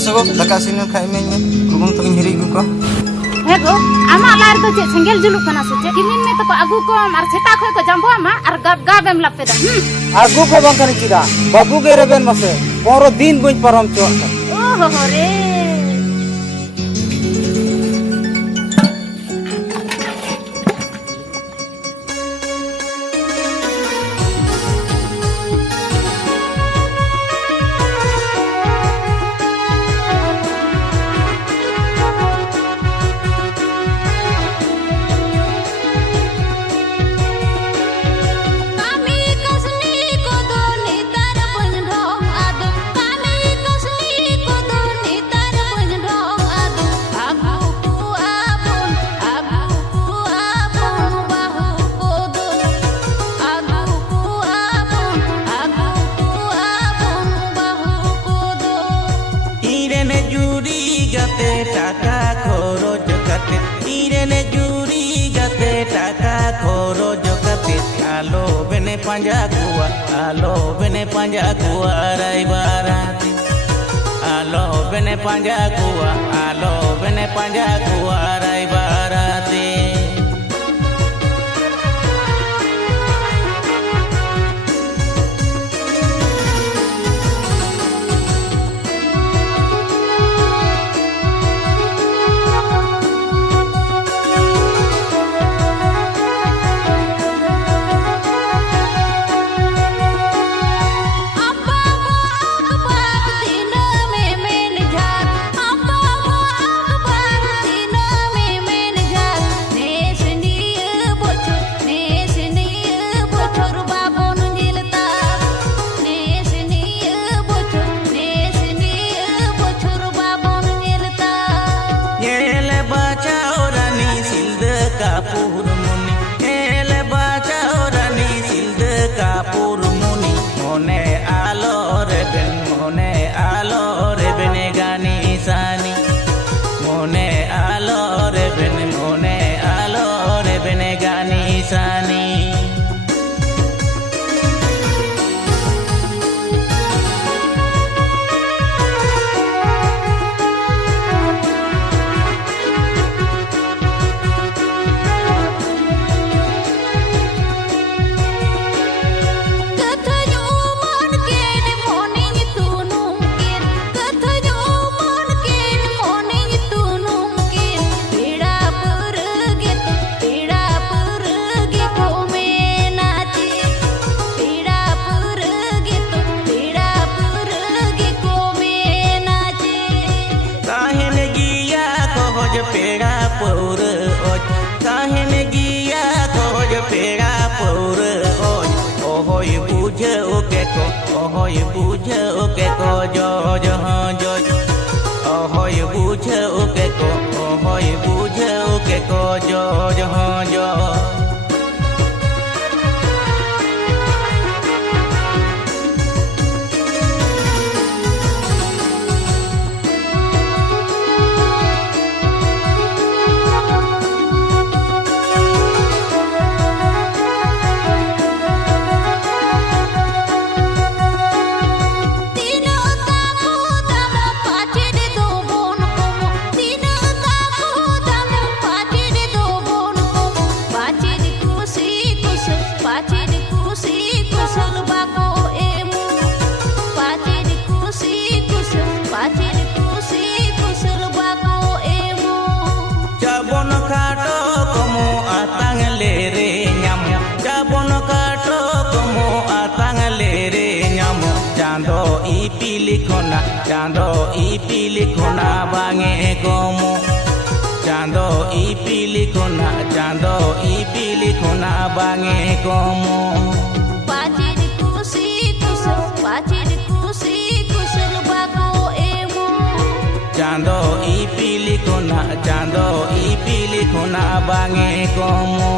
Sogo daka sinin khai me gugum to hiri gu ko. He go ama lar to che sengel juluk kana se kimin me to ko agu ko ar seta khoi ko jambo ama ar gab em lapeda. Agu ko bang kani chida. Babu ge reben mase. Poro din buñ param cho. Oh ho re. Taka khoro jokate irene juri gate taka khoro jokate alo bene panja kuwa rai barati alo bene panja kuwa rai barati Kapur muni mone alo reben gani sani mone alo reben gani sani पेड़ा पौर ओज काहेन गिया खोज पेड़ा पौर ओज ओहोय बुझ okay को जो ओहोय बुझ okay को जो Chando ipili khona bange komo Chando ipili khona bange komo Pachir kusi kusel bako emo Chando ipili khona bange komo